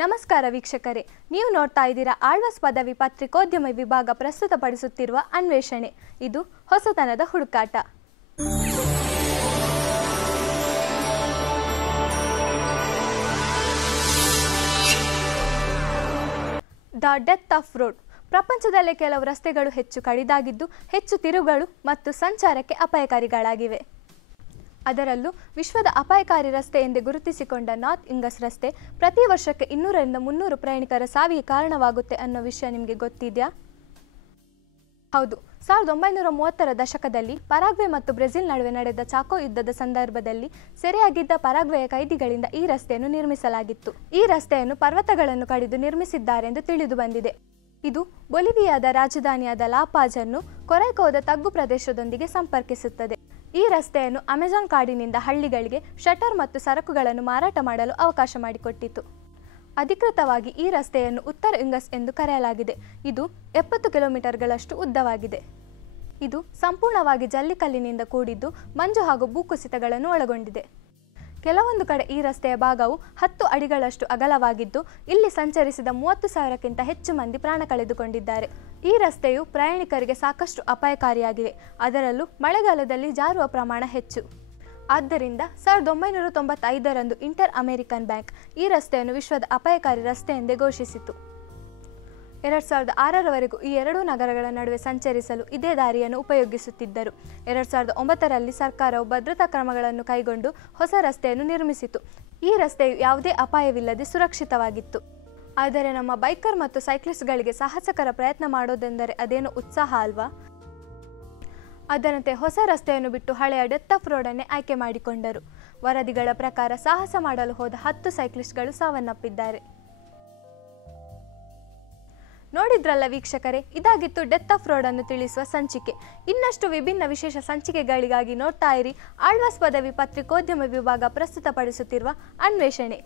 ನಮಸ್ಕಾರ ವೀಕ್ಷಕರೇ, ನೀವು ನೋಡ್ತಾ ಇದ್ದೀರಾ ಆಳ್ವಾಸ್ ಪದವಿ ಪತ್ರಿಕೋದ್ಯಮ ವಿಭಾಗ ಪ್ರಸ್ತುತಪಡಿಸುತ್ತಿರುವ ಅನ್ವೇಷಣೆ. ಇದು ಹೊಸತನದ ಹುಡುಕಾಟ. The death of road. ಪ್ರಪಂಚದಲ್ಲೇ ಕೆಲವು ರಸ್ತೆಗಳು ಹೆಚ್ಚು ಕಡಿದಾಗಿದ್ದು, ಹೆಚ್ಚು ತಿರುವುಗಳು ಮತ್ತು ಸಂಚಾರಕ್ಕೆ ಅಪಾಯಕಾರಿಗಳಾಗಿವೆ. ಅದರಲ್ಲೂ ವಿಶ್ವದ ಅಪಾಯಕಾರಿ ರಸ್ತೆ ಎಂದೇ ಗುರುತಿಸಿಕೊಂಡ ನಾರ್ತ್ ಇಂಗಸ್ ರಸ್ತೆ ಪ್ರತಿ ವರ್ಷಕ್ಕೆ 200 ರಿಂದ 300 ಪ್ರಯಾಣಿಕರ ಸಾವಿಗೆ ಕಾರಣವಾಗುತ್ತೆ ಅನ್ನೋ ವಿಷಯ ನಿಮಗೆ ಗೊತ್ತಿದೆಯಾ? ಹೌದು, 1930ರ ದಶಕದಲ್ಲಿ ಪರಾಗ್ವೆ ಮತ್ತು ಬ್ರೆಜಿಲ್ ನಡುವೆ ನಡೆದ ಚಾಕೋ ಯುದ್ಧದ ಸಂದರ್ಭದಲ್ಲಿ ಸೆರೆಯಾಗಿದ್ದ ಪರಾಗ್ವೆಯ ಕೈದಿಗಳಿಂದ ಈ ರಸ್ತೆಯನ್ನು ನಿರ್ಮಿಸಲಾಗಿತ್ತು. ಈ ರಸ್ತೆಯನ್ನು ಪರ್ವತಗಳನ್ನು ಕಡಿದು ನಿರ್ಮಿಸಿದ್ದಾರೆಂದು ತಿಳಿದು ಬಂದಿದೆ. ಇದು ಬೊಲಿವಿಯಾದ ರಾಜಧಾನಿಯಾದ ಲಾಪಾಜ್ ಅನ್ನು ಕೊರೈಕೋದ ತಗ್ಗು ಪ್ರದೇಶದೊಂದಿಗೆ ಸಂಪರ್ಕಿಸುತ್ತದೆ. ಈ ರಸ್ತೆಯನ್ನು ಅಮೆಜಾನ್ ಕಾಡಿನಿಂದ ಹಳ್ಳಿಗಳಿಗೆ ಶಟರ್ ಮತ್ತು ಸರಕುಗಳನ್ನು ಮಾರಾಟ ಮಾಡಲು ಅವಕಾಶ ಮಾಡಿಕೊಟ್ಟಿತು. ಅಧಿಕೃತವಾಗಿ ಈ ರಸ್ತೆಯನ್ನು ಉತ್ತರ ಇಂಗಸ್ ಎಂದು ಕರೆಯಲಾಗಿದೆ. ಇದು 70 ಕಿಲೋಮೀಟರ್ಗಳಷ್ಟು ಉದ್ದವಾಗಿದೆ. ಇದು ಸಂಪೂರ್ಣವಾಗಿ ಜಲ್ಲಿಕಲ್ಲಿನಿಂದ ಕೂಡಿದ್ದು ಮಂಜು ಹಾಗೂ ಭೂಕುಸಿತಗಳನ್ನು ಒಳಗೊಂಡಿದೆ. ಕೆಲವೊಂದು ಕಡೆ ಈ ರಸ್ತೆಯ ಭಾಗವು 10 ಅಡಿಗಳಷ್ಟು ಅಗಲವಾಗಿದ್ದು, ಇಲ್ಲಿ ಸಂಚರಿಸಿದ 30,000ಕ್ಕಿಂತ ಹೆಚ್ಚು ಮಂದಿ ಪ್ರಾಣ ಕಳೆದುಕೊಂಡಿದ್ದಾರೆ. ಈ ರಸ್ತೆಯು ಪ್ರಯಾಣಿಕರಿಗೆ ಸಾಕಷ್ಟು ಅಪಾಯಕಾರಿಯಾಗಿದೆ. ಅದರಲ್ಲೂ ಮಳೆಗಾಲದಲ್ಲಿ ಜಾರುವ ಪ್ರಮಾಣ ಹೆಚ್ಚು. ಆದ್ದರಿಂದ 1995ರಂದು ಇಂಟರ್ ಅಮೆರಿಕನ್ ಬ್ಯಾಂಕ್ ಈ ರಸ್ತೆಯನ್ನು ವಿಶ್ವದ ಅಪಾಯಕಾರಿ ರಸ್ತೆ ಎಂದೇ ಘೋಷಿಸಿತು. 2006ರವರೆಗೂ ಈ ಎರಡೂ ನಗರಗಳ ನಡುವೆ ಸಂಚರಿಸಲು ಇದೇ ದಾರಿಯನ್ನು ಉಪಯೋಗಿಸುತ್ತಿದ್ದರು. 2009ರಲ್ಲಿ ಸರ್ಕಾರವು ಭದ್ರತಾ ಕ್ರಮಗಳನ್ನು ಕೈಗೊಂಡು ಹೊಸ ರಸ್ತೆಯನ್ನು ನಿರ್ಮಿಸಿತು. ಈ ರಸ್ತೆಯು ಯಾವುದೇ ಅಪಾಯವಿಲ್ಲದೆ ಸುರಕ್ಷಿತವಾಗಿತ್ತು. ಆದರೆ ನಮ್ಮ ಬೈಕರ್ ಮತ್ತು ಸೈಕ್ಲಿಸ್ಟ್ಗಳಿಗೆ ಸಾಹಸಕರ ಪ್ರಯತ್ನ ಮಾಡೋದೆಂದರೆ ಅದೇನು ಉತ್ಸಾಹ ಅಲ್ವಾ? ಅದರಂತೆ ಹೊಸ ರಸ್ತೆಯನ್ನು ಬಿಟ್ಟು ಹಳೆಯ ಡೆತ್ ಆಫ್ ರೋಡನ್ನೇ ಆಯ್ಕೆ ಮಾಡಿಕೊಂಡರು. ವರದಿಗಳ ಪ್ರಕಾರ ಸಾಹಸ ಮಾಡಲು ಹೋದ 10 ಸೈಕ್ಲಿಸ್ಟ್ಗಳು ಸಾವನ್ನಪ್ಪಿದ್ದಾರೆ. ನೋಡಿದ್ರಲ್ಲ ವೀಕ್ಷಕರೇ, ಇದಾಗಿತ್ತು ಡೆತ್ ಆಫ್ ರೋಡ್ ಅನ್ನು ತಿಳಿಸುವ ಸಂಚಿಕೆ. ಇನ್ನಷ್ಟು ವಿಭಿನ್ನ ವಿಶೇಷ ಸಂಚಿಕೆಗಳಿಗಾಗಿ ನೋಡ್ತಾ ಇರಿ ಆಳ್ವಾಸ್ ಪದವಿ ಪತ್ರಿಕೋದ್ಯಮ ವಿಭಾಗ ಪ್ರಸ್ತುತಪಡಿಸುತ್ತಿರುವ ಅನ್ವೇಷಣೆ.